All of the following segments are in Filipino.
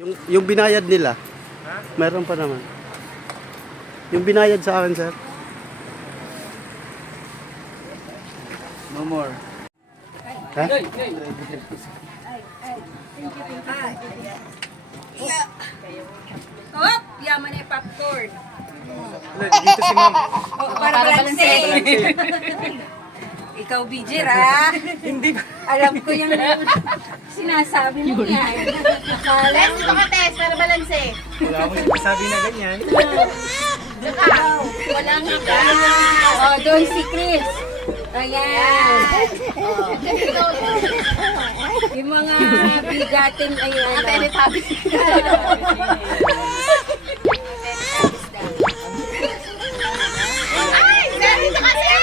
Yung binayad nila, meron pa naman. Yung binayad sa akin, sir. No more. Ha? Hop! Yaman na yung popcorn. Dito si ma'am. Para balanse. Ikaw, Bijir, ha? Hindi. Alam ko yung sinasabi mo yan. Tess, ito ka, Tess, para balanse. Wala akong sinasabi na ganyan. Walang higa. Oh, doon si Chris. Ayan. Yung mga bigatin ay ano. Teletabi. Ay, sir, dito ka, sir.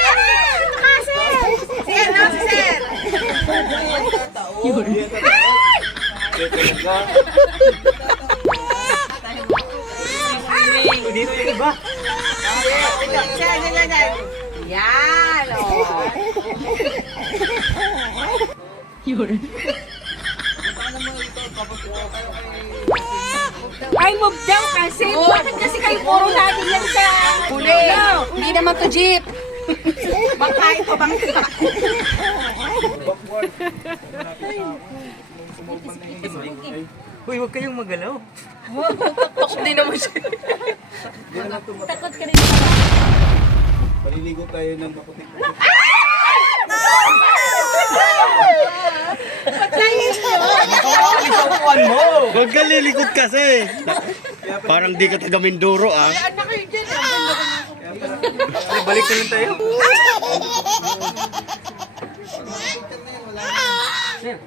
Dito ka, sir. Sir, no, si sir. Dito yung iba. Sir, dyan. Yan, oh. Ay, move daw kasi. Bakit kasi kayo puro natin yan sa... Huli. Hindi naman to jeep. Bangka ito, bangka. Uy, huwag kayong magalaw. Hindi naman siya. Takot ka rin. Paliligo tayo ng bakutik. Isupuan mo! Huwag ka lilikod kasi. Parang di ka taga Mindoro, ah. Balik na lang tayo. Sir.